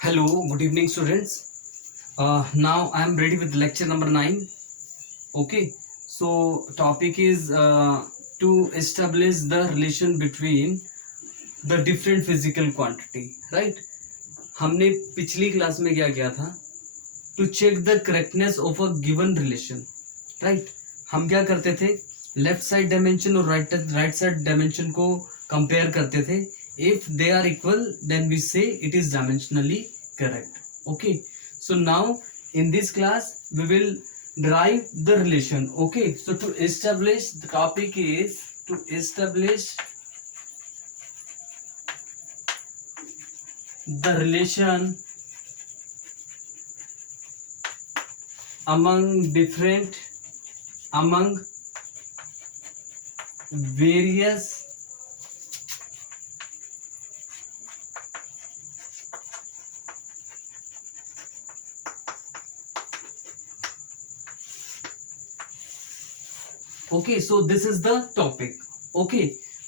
Hello, good evening, students. Now I am ready with lecture number 9. Okay, so topic is to establish the relation between the different physical quantity. Right? हमने पिछली class में क्या किया था? To check the correctness of a given relation. Right? हम क्या करते थे? लेफ्ट साइड डायमेंशन और राइट साइड डायमेंशन को कंपेयर करते थे. If they are equal, then we say it is dimensionally correct. Okay, so now in this class we will derive the relation. Okay, so to establish, the topic is to establish the relation among various okay. So this is the topic. Okay,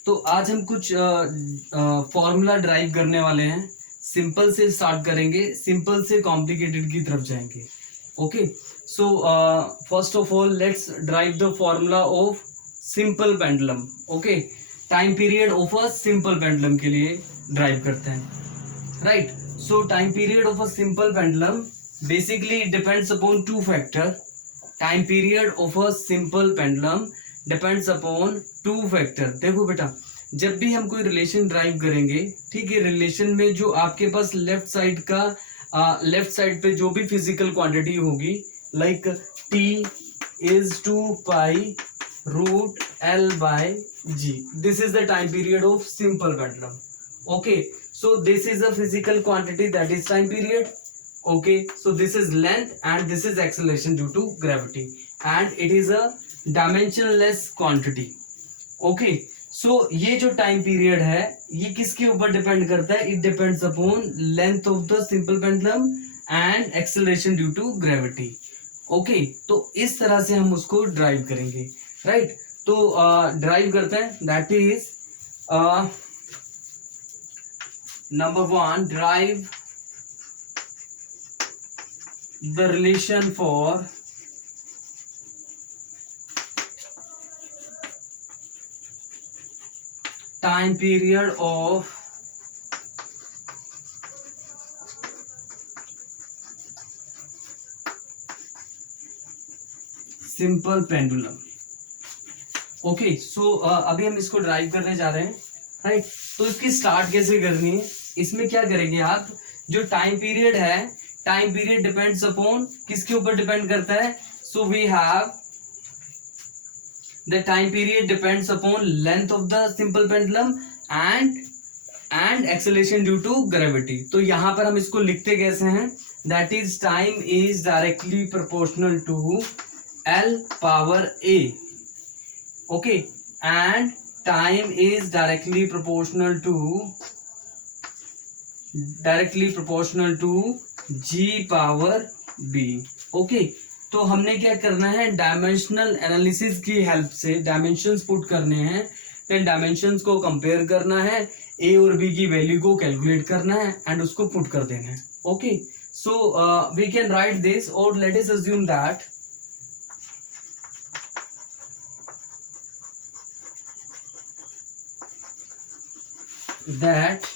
तो आज हम कुछ formula drive करने वाले हैं. Simple से start करेंगे, simple से कॉम्प्लिकेटेड की तरफ जाएंगे. Okay, so first of all let's drive the formula of simple pendulum. Okay, time period of a simple pendulum के लिए ड्राइव करते हैं. Right, so time period of a simple pendulum basically depends upon two factor. Time period of a simple pendulum depends upon two factor. देखो बेटा, जब भी हम कोई रिलेशन ड्राइव करेंगे, ठीक है, रिलेशन में जो आपके पास लेफ्ट साइड पे जो भी फिजिकल क्वांटिटी होगी, like T is 2 pi root L by G. This is the time period of simple pendulum. Okay, so this is a physical quantity, that is time period. Okay, so this is length and this is acceleration due to gravity, and it is a dimensionless quantity. Okay, so ये जो time period है ये किसके ऊपर depend करता है? It depends upon length of the simple pendulum and acceleration due to gravity. Okay, तो इस तरह से हम उसको ड्राइव करेंगे. राइट, तो ड्राइव करते हैं. That is number 1, derive the relation for time period of simple pendulum. Okay, so अभी हम इसको ड्राइव करने जा रहे हैं. राइट, तो इसकी स्टार्ट कैसे करनी है? इसमें क्या करेंगे आप? जो टाइम पीरियड है, टाइम पीरियड डिपेंड्स अपॉन किसके ऊपर डिपेंड करता है? So we have the time period depends upon length of the simple pendulum and acceleration due to gravity. तो यहां पर हम इसको लिखते कैसे हैं? That is time is directly proportional to L power A. Okay, and time is directly proportional to G power B. Okay, तो हमने क्या करना है? डायमेंशनल एनालिसिस की हेल्प से डायमेंशंस पुट करने हैं. फिर डायमेंशंस को कंपेयर करना है, ए और बी की वैल्यू को कैलकुलेट करना है एंड उसको पुट कर देना है. Okay, so we can write this, और let us assume that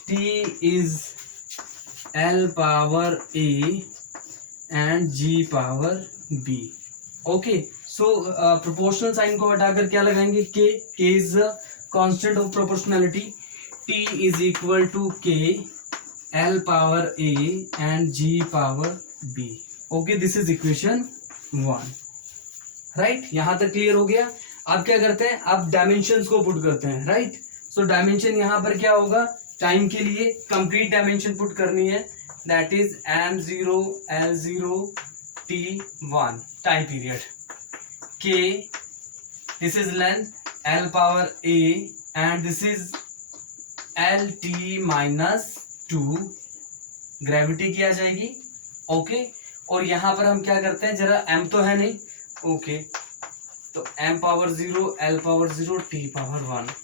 T is L power A and G power B. Okay, so proportional sign को हटाकर क्या लगाएंगे? K is a constant of proportionality. T is equal to K L power A and G power B. Okay, this is equation 1. Right, यहां तक clear हो गया. अब क्या करते हैं? अब डायमेंशंस को पुट करते हैं. राइट, सो डायमेंशन यहां पर क्या होगा? टाइम के लिए कंप्लीट डायमेंशन पुट करनी है. That is m0 l0 t1 time period. k, this is length, l power a and this is lt minus 2. Gravity की आ जाएगी. ओके, और यहां पर हम क्या करते हैं? जरा m तो है नहीं. ओके, तो m power 0 l power 0 t power 1,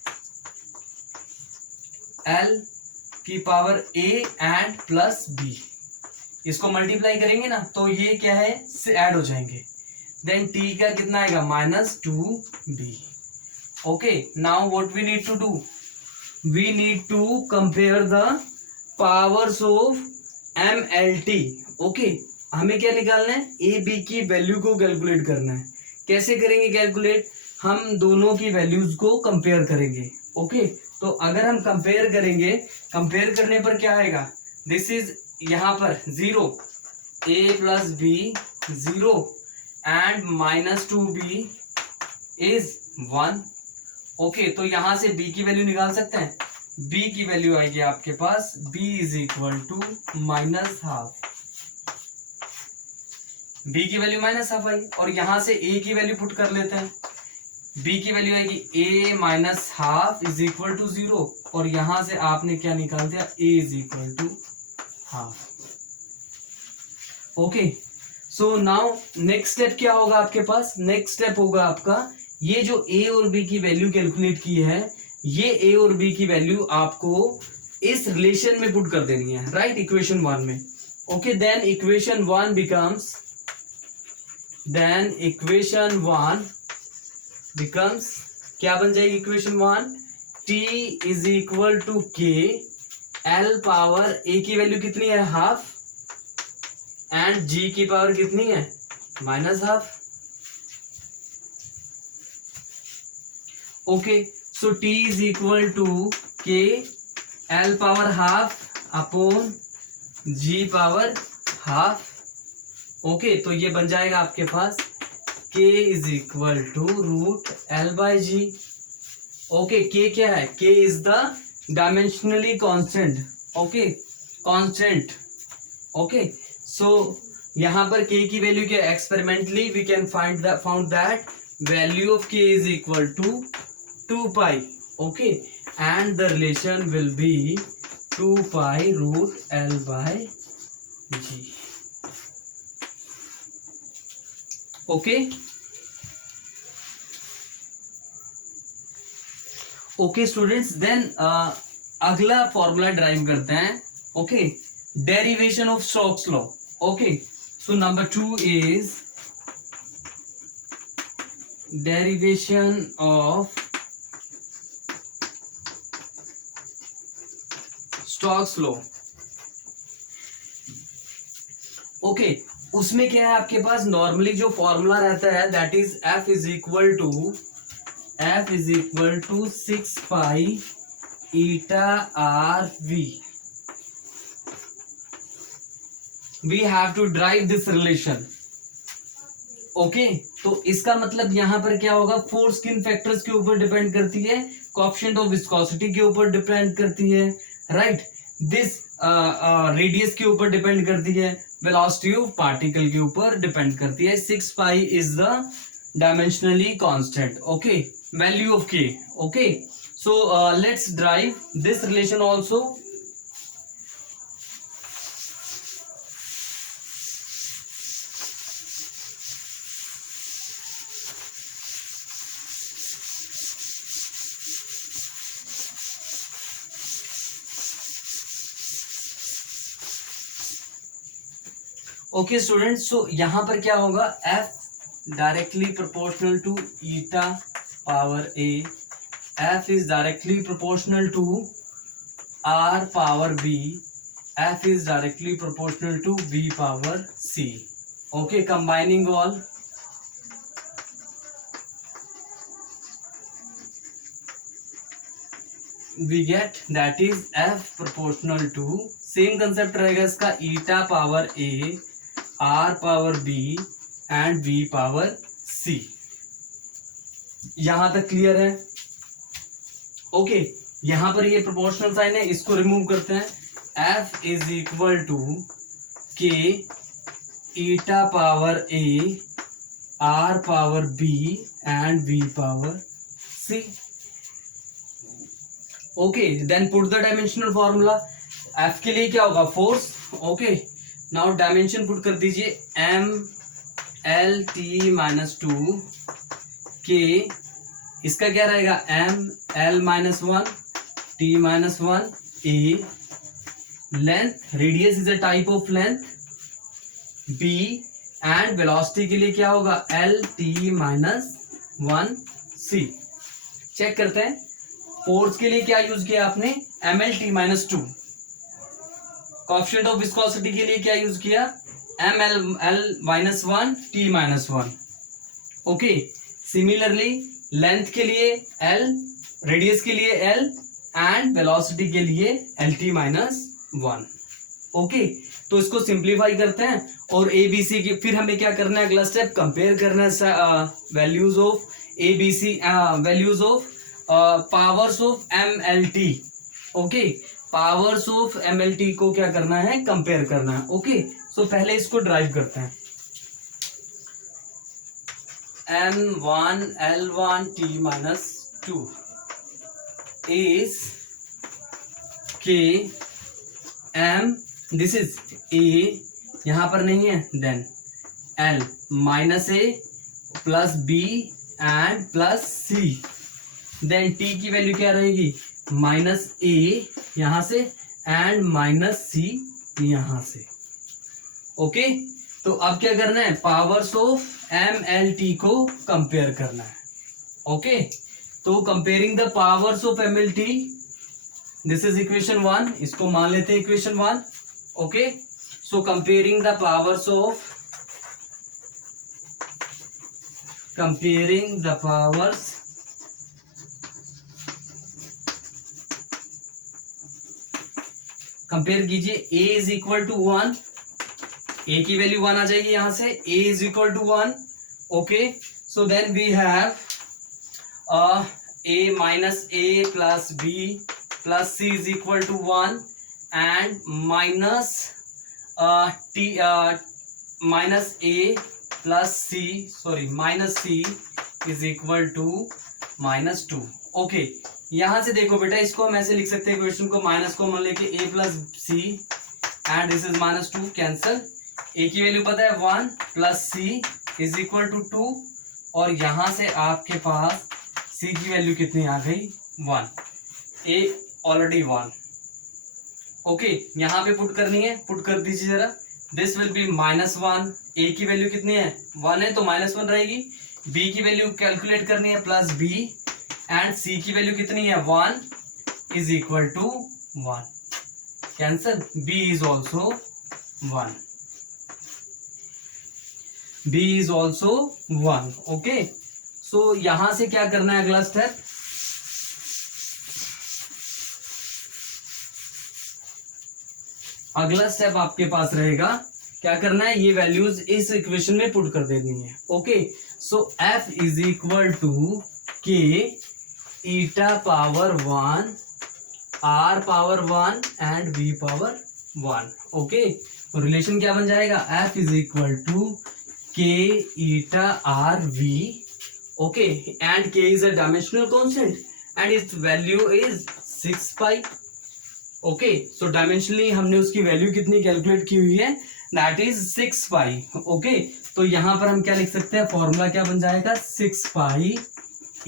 l की power a and plus b. इसको मल्टीप्लाई करेंगे ना तो ये क्या है से ऐड हो जाएंगे। देन टी का कितना आएगा -2b। Okay, now what we need to do, we need to compare the powers of MLT। Okay, हमें क्या निकालना है, ए बी की वैल्यू को कैलकुलेट करना है। कैसे करेंगे कैलकुलेट, हम दोनों की वैल्यूज को कंपेयर करेंगे। ओके, तो अगर हम कंपेयर करेंगे, कंपेयर करने पर क्या आएगा, दिस इज यहाँ पर 0, a plus B 0 and -2b is 1। Okay, तो यहां से b की वैल्यू निकाल सकते हैं। b की वैल्यू आएगी आपके पास b is equal to -12। b की वैल्यू -12 आई, और यहां से a की वैल्यू पुट कर लेते हैं। b की वैल्यू आएगी a -12 इज इक्वल टू 0, और यहां से आपने क्या निकाल दिया, a is equal to half. Okay, so now next step क्या होगा आपके पास, नेक्स्ट स्टेप होगा आपका ये जो a और b की वैल्यू कैलकुलेट की है, ये a और b की वैल्यू आपको इस रिलेशन में पुट कर देनी है, राइट, इक्वेशन 1 में। ओके, देन इक्वेशन 1 बिकम्स क्या बन जाएगी equation 1, t is equal to k, l power a की वैल्यू कितनी है हाफ, एंड g की पावर कितनी है -12। Okay, so t is equal to k l power half upon g power half. Okay, तो ये बन जाएगा आपके पास k is equal to √l/g। Okay, k क्या है, k is the dimensionally constant. Okay, constant. Okay, so यहां पर k की वैल्यू क्या, experimentally we can found that value of k is equal to 2 pi। Okay, and the relation will be 2 pi √l/g। Okay, okay students, then अगला formula derive करते हैं। Okay, derivation of Stokes law. Okay, so number 2 is derivation of Stokes law. Okay, उसमें क्या है आपके पास, normally जो formula रहता है that is f is equal to 6 pi eta R V. We have to derive this relation. Okay, तो इसका मतलब यहां पर क्या होगा, फोर्स किन फैक्टर्स के ऊपर डिपेंड करती है, कोएफिशिएंट ऑफ विस्कोसिटी के ऊपर डिपेंड करती है, राइट, दिस रेडियस के ऊपर डिपेंड करती है, वेलोसिटी ऑफ पार्टिकल के ऊपर डिपेंड करती है। 6 pi is the dimensionally constant. Okay, value of k। Okay, so let's derive this relation also. Okay students, so यहां पर क्या होगा, f directly proportional to eta power a, f is directly proportional to r power b, f is directly proportional to v power c। Okay, combining all, we get that is f proportional to, same concept रहेगा इसका, eta power a, r power b and v power c। यहां तक clear है। Okay, यहां पर ये proportional sign है, इसको रिमूव करते हैं। f is equal to k eta power a, r power b and v power c। Okay, then put the dimensional formula. f के लिए क्या होगा, force. Okay, now dimension put कर दीजिए, m l t -2 k, इसका क्या रहेगा, m l -1 t -1 a, length, radius is a type of length, B and velocity के लिए क्या होगा L T minus 1 C. Check करते हैं फोर्स के लिए क्या यूज किया आपने M L T minus 2। Coefficient of viscosity के लिए क्या यूज किया M L minus 1 T minus 1। Okay, similarly length के लिए एल, रेडियस के लिए एल एंड वेलोसिटी के लिए एल टी माइनस 1। ओके, तो इसको सिंप्लीफाई करते हैं और ए बी सी की फिर हमें क्या करना है अगला स्टेप कंपेयर करना है values of A B C, values of powers of M L T. Okay, powers of M L T को क्या करना है कंपेयर करना है। ओके, सो पहले इसको ड्राइव करते हैं m1 l1 t minus 2 is k m, this is a, यहां पर नहीं है, then l minus a plus b and plus c, then t की वैल्यू क्या रहेगी माइनस a यहां से एंड माइनस c यहां से। ओके, तो अब क्या करना है powers of M L T को कंपेयर करना है। ओके, तो comparing the powers of M L T, this is equation 1, इसको मान लेते हैं equation 1। Okay, so comparing the powers of, comparing the powers compare कीजिए a is equal to 1, a की वैल्यू 1 आ जाएगी यहां से, a is equal to 1। Okay, so then we have a minus a plus b plus c is equal to 1 and minus t minus a plus c, sorry minus c is equal to minus 2। Okay, यहां से देखो बेटा इसको हम ऐसे लिख सकते हैं क्वेश्चन को, माइनस को मान लेके a plus c and this is minus 2, cancel. a की वैल्यू पता है 1 plus c is equal to 2 और यहां से आपके पास c की वैल्यू कितनी आ गई 1, a ऑलरेडी 1। ओके, यहां पे पुट करनी है, पुट कर दीजिए जरा, this will be minus 1, a की वैल्यू कितनी है 1 है तो माइनस 1 रहेगी, b की वैल्यू कैलकुलेट करनी है प्लस b एंड c की वैल्यू कितनी है 1 is equal to 1, cancel, b is also 1, b is also 1। Okay, so यहां से क्या करना है अगला स्टेप, अगला स्टेप आपके पास रहेगा क्या करना है, ये वैल्यूज इस इक्वेशन में पुट कर देनी है। Okay, so f is equal to k eta power 1 r power 1 and v power 1। Okay, तो रिलेशन क्या बन जाएगा f is equal to k eta r v। Okay, and k is a dimensional constant and it's value is 6 pi. Okay, so dimensionally हमने उसकी value कितनी calculate की हुई है, दैट इज 6 पाई। ओके, तो यहां पर हम क्या लिख सकते हैं, फॉर्मूला क्या बन जाएगा 6 pi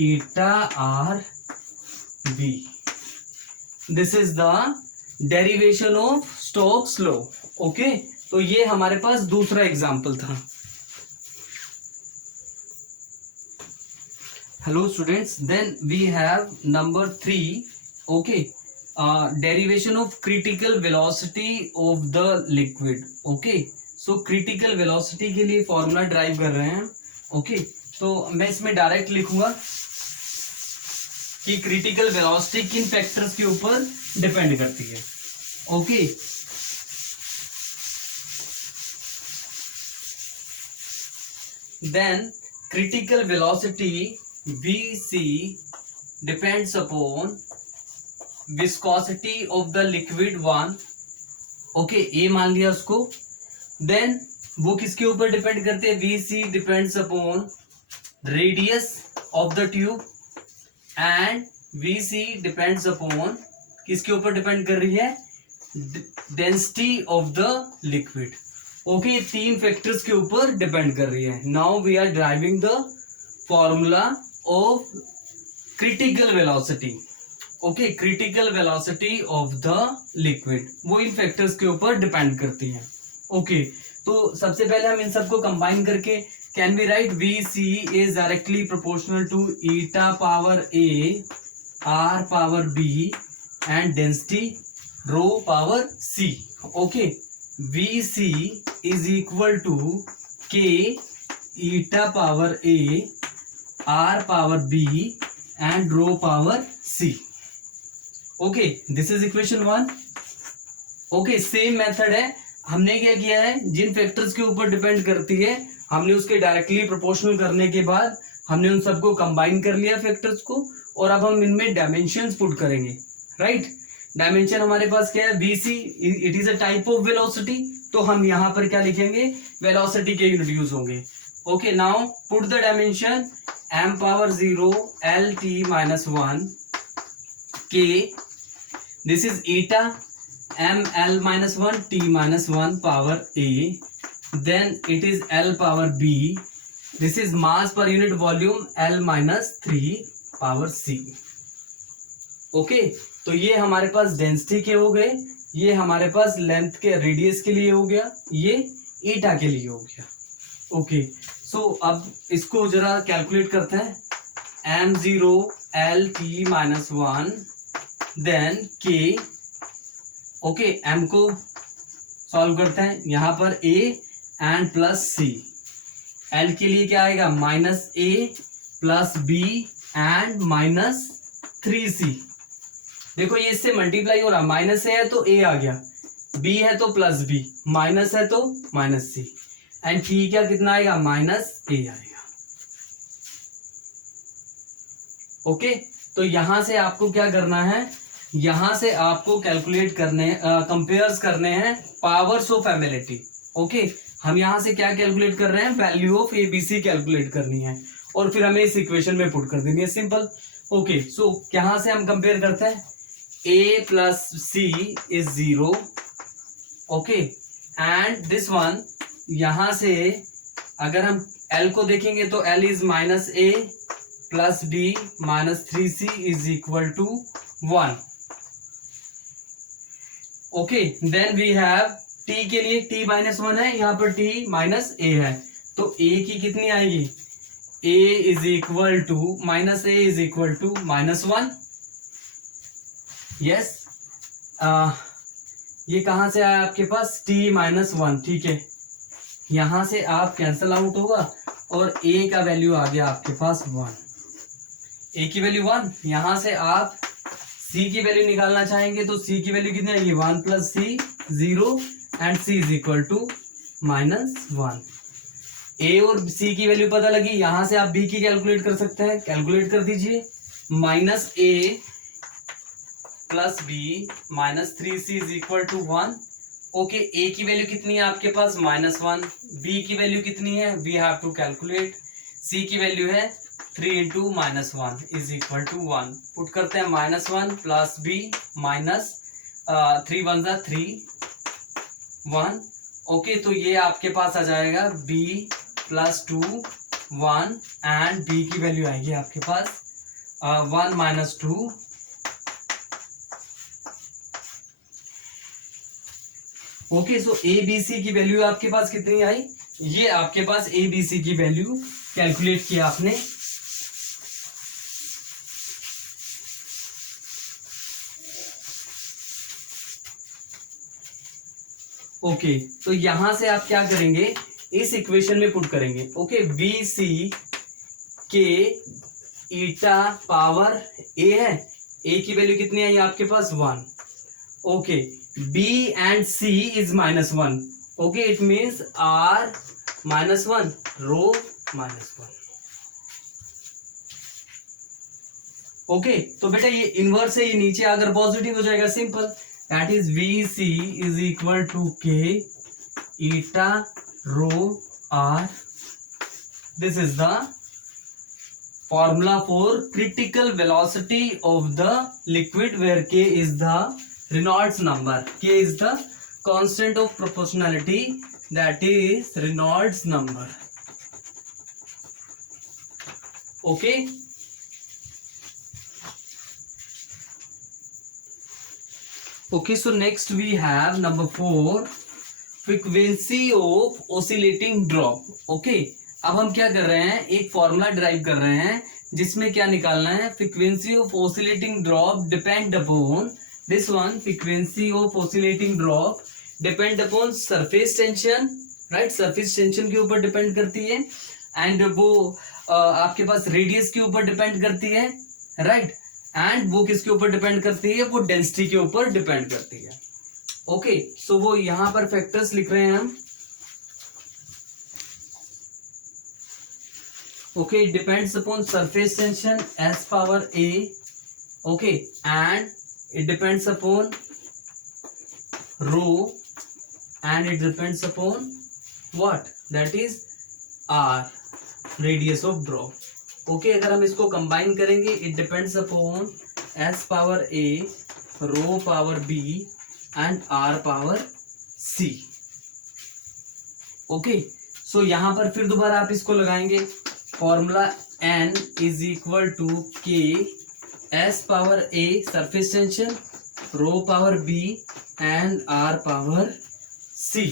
eta R B. This is the derivation of Stokes law. Okay, तो ये हमारे पास दूसरा एग्जाम्पल था। Hello students, then we have number 3। Okay, derivation of critical velocity of the liquid। Okay, so critical velocity के लिए formula drive कर रहे हैं। ओके, तो मैं इसमें डायरेक्ट लिखूंगा कि क्रिटिकल वेलोसिटी किन फैक्टर्स के ऊपर डिपेंड करती है। Okay, then critical velocity vc depends upon viscosity of the liquid 1। Okay, A मान लिया उसको, देन वो किसके ऊपर डिपेंड करते हैं, VC depends upon radius of the tube and VC depends upon किसके ऊपर डिपेंड कर रही है, density of the liquid. Okay, तीन फैक्टर्स के ऊपर डिपेंड कर रही है। Now we are driving the formula of critical velocity. Okay, critical velocity of the liquid वो इन फैक्टर्स के ऊपर डिपेंड करती है। ओके, तो सबसे पहले हम इन सबको कंबाइन करके can be write V C is directly proportional to eta power A R power B and density rho power C. Okay, V C is equal to K eta power A R power B and rho power C. Okay, this is equation 1. Okay, same method है. हमने क्या किया है, जिन factors के ऊपर depend करती है हमने उसके डायरेक्टली प्रोपोर्शनल करने के बाद हमने उन सबको कंबाइन कर लिया फैक्टर्स को, और अब हम इनमें डायमेंशंस पुट करेंगे. राइट, डायमेंशन हमारे पास क्या है, we see, it is a type of velocity. तो हम यहाँ पर क्या लिखेंगे, वेलोसिटी के यूनिट यूज होंगे. Okay, now put the dimension m power 0 l t minus 1 k, this is eta m l minus 1 t minus 1 power a, then it is l power b, this is mass per unit volume l minus 3 power c. Okay, तो ये हमारे पास density के हो गए, ये हमारे पास length के radius के लिए हो गया, ये ईटा के लिए हो गया. ओके, सो अब इसको जरा कैलकुलेट करते हैं. m0 l t minus 1 then k. Okay, m को सॉल्व करते हैं. यहाँ पर a and plus c. l के लिए क्या आएगा, minus a plus b and minus 3c. देखो ये इससे मल्टीप्लाई हो रहा, माइनस है तो a आ गया, b है तो प्लस b, माइनस है तो माइनस c, एंड t क्या कितना आएगा, माइनस a आएगा. ओके, तो यहां से आपको क्या करना है, यहां से आपको कैलकुलेट करने कंपेयर्स करने हैं पावर्स ऑफ एबिलिटी. ओके, हम यहां से क्या कैलकुलेट कर रहे हैं, वैल्यू ऑफ एबीसी कैलकुलेट करनी है, और फिर हमें इस इक्वेशन में पुट कर देनी है, सिंपल. ओके, सो यहां से हम कंपेयर करते हैं, a plus C is 0. Okay, and this one, यहां से अगर हम l को देखेंगे तो l is minus a plus b minus 3c is equal to 1. Okay, then we have t के लिए, t माइनस 1 है, यहाँ पर t माइनस a है, तो a की कितनी आएगी, a is equal to minus a is equal to minus 1. Yes, ये कहां से आया आपके पास, t माइनस 1. ठीक है, यहां से आप कैंसल आउट होगा और a का वैल्यू आ गया आपके पास 1. a की वैल्यू 1, यहां से आप c की वैल्यू निकालना चाहेंगे तो c की वैल्यू कितनी आएगी, 1 plus c 0 and c is equal to minus 1. a और c की वैल्यू पता लगी, यहां से आप b की कैलकुलेट कर सकते हैं, कैलकुलेट कर दीजिए. Minus a plus b minus 3c is equal to 1. Okay, a की वैल्यू कितनी है आपके पास, माइनस 1. b की वैल्यू कितनी है, we have to calculate. c की वैल्यू है 3 into minus 1 is equal to 1. Put करते हैं, माइनस 1 प्लस b माइनस 3 1 जा 3 1. ओके, तो ये आपके पास आ जाएगा b प्लस 2 1 एंड b की वैल्यू आएगी आपके पास 1 minus 2. Okay, so A B C की वैल्यू आपके पास कितनी आई, ये आपके पास ए बी सी की वैल्यू कैलकुलेट किया आपने. ओके, तो यहां से आप क्या करेंगे, इस इक्वेशन में पुट करेंगे. ओके, वी सी के ईटा पावर ए है, ए की वैल्यू कितनी आई आपके पास 1. Okay, b and c is minus 1. okay, it means r minus 1 rho minus 1. Okay, तो बेटा ये इनवर्स है, ये नीचे अगर पॉजिटिव हो जाएगा, simple. That is V C is equal to K eta rho R. This is the formula for critical velocity of the liquid where K is the Reynolds number. K is the constant of proportionality, that is Reynolds number. Okay. Okay, so next we have number 4. Frequency of oscillating drop. Okay, अब हम क्या कर रहे हैं, एक formula drive कर रहे हैं जिसमें क्या निकालना है, frequency of oscillating drop depend upon this one, frequency of oscillating drop depend upon surface tension, right, surface tension के ऊपर डिपेंड करती है, एंड वो आपके पास रेडियस के ऊपर डिपेंड करती है, राइट, एंड वो किसके ऊपर डिपेंड करती है, वो डेंसिटी के ऊपर डिपेंड करती है। ओके, सो वो यहां पर फैक्टर्स लिख रहे हैं हम। Okay, it depends upon surface tension s power a, okay, and it depends upon rho, and it depends upon what, that is r, radius of drop. Okay, अगर हम इसको कंबाइन करेंगे, it depends upon s power a, rho power b and r power c. Okay, so यहाँ पर फिर दोबारा आप इसको लगाएंगे, formula n is equal to K S power a surface tension, rho power b and r power c।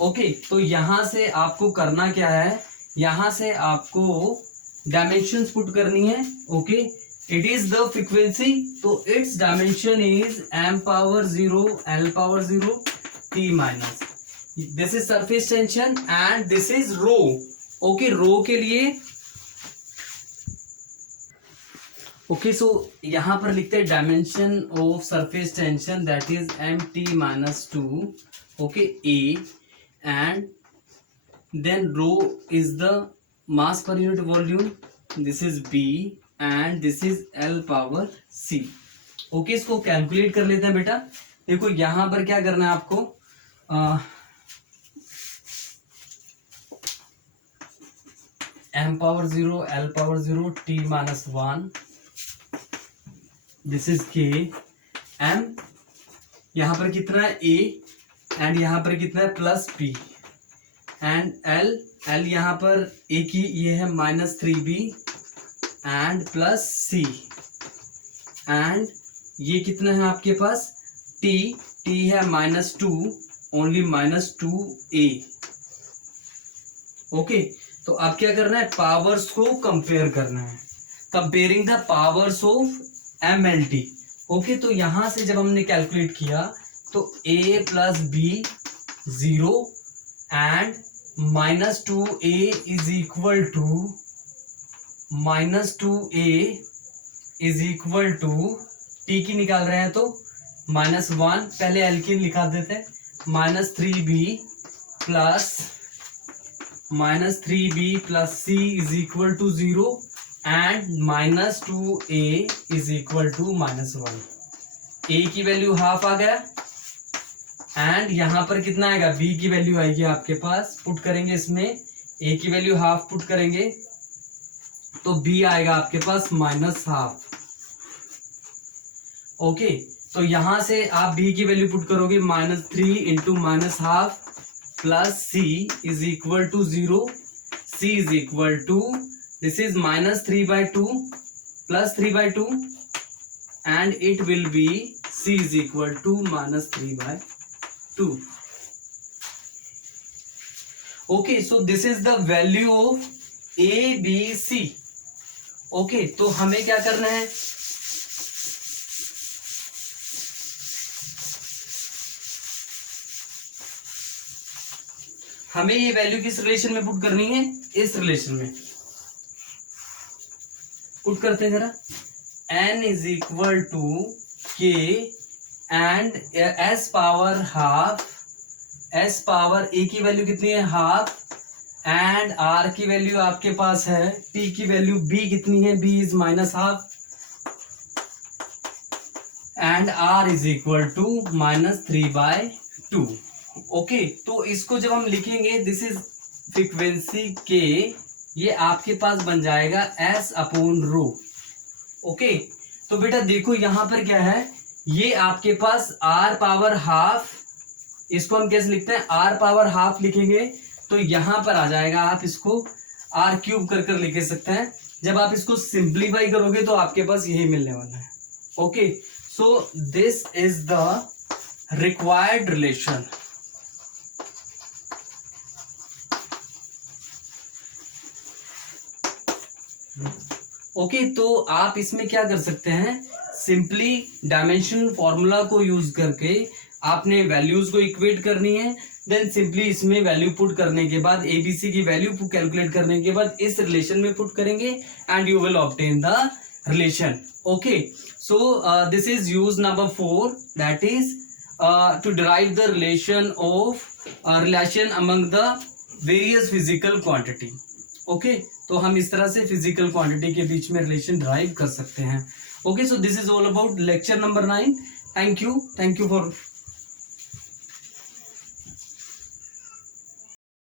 Okay, तो यहां से आपको करना क्या है, यहां से आपको डायमेंशंस पुट करनी है। Okay, it is the frequency, तो it's dimension is m power 0 l power 0 t minus, this is surface tension and this is rho. Okay, rho के लिए ओके, सो यहां पर लिखते हैं dimension of surface tension that is M T minus 2, okay, A, and then rho is the mass per unit volume, this is B and this is L power C. Okay, इसको calculate कर लेते हैं बेटा। देखो यहां पर क्या करना है आपको, m power 0 l power 0 t minus 1, this is k, m यहां पर कितना है a, एंड यहां पर कितना है प्लस p, एंड l यहां पर a की ये है minus 3b and plus c, and ये कितना है आपके पास t है minus 2, only minus 2a। Okay, तो अब क्या करना है, पावर्स को कंपेयर करना है, comparing the powers of M L T. Okay, तो यहां से जब हमने कैलकुलेट किया तो a plus B 0 and minus 2a is equal to minus 2a is equal to t की निकाल रहे हैं तो माइनस 1, पहले l की लिखा देते हैं, minus 3b plus minus 3b plus c is equal to 0 and minus 2a is equal to minus 1। a की वैल्यू हाफ आ गया, एंड यहां पर कितना आएगा, b की वैल्यू आएगी आपके पास, पुट करेंगे इसमें, a की वैल्यू हाफ पुट करेंगे तो b आएगा आपके पास माइनस हाफ। ओके, तो यहां से आप b की वैल्यू पुट करोगे, minus 3 into minus half plus c is equal to 0, c is equal to, this is minus 3/2 plus 3/2 and it will be c is equal to minus 3/2। Okay, so this is the value of A B C. Okay, तो हमें क्या करना है, हमें ये value किस relation में put करनी है, इस रिलेशन में पुट करते हैं जरा, n इज इक्वल टू के and s power half, s power a की वैल्यू कितनी है, हाफ, एंड r की वैल्यू आपके पास है, t की वैल्यू b कितनी है, b is minus half, and r is equal to minus 3/2। Okay, तो इसको जब हम लिखेंगे, दिस इज फ्रीक्वेंसी के, ये आपके पास बन जाएगा s अपॉन रो। ओके, तो बेटा देखो यहां पर क्या है, ये आपके पास r पावर हाफ, इसको हम कैसे लिखते हैं, r पावर हाफ लिखेंगे तो यहां पर आ जाएगा, आप इसको r क्यूब कर कर लिख सकते हैं। जब आप इसको सिंप्लीफाई करोगे तो आपके पास यही मिलने वाला है। Okay, so this is the required relation. Okay, तो आप इसमें क्या कर सकते हैं, सिंपली डायमेंशन फॉर्मूला को यूज करके आपने वैल्यूज को इक्वेट करनी है, देन सिंपली इसमें वैल्यू पुट करने के बाद एबीसी की वैल्यू कैलकुलेट करने के बाद इस रिलेशन में पुट करेंगे and you will obtain the relation. Okay, so this is use number 4, that is to derive the relation among the various physical quantity. Okay, तो हम इस तरह से फिजिकल क्वांटिटी के बीच में रिलेशन डिराइव कर सकते हैं। Okay, so this is all about lecture number 9। Thank you for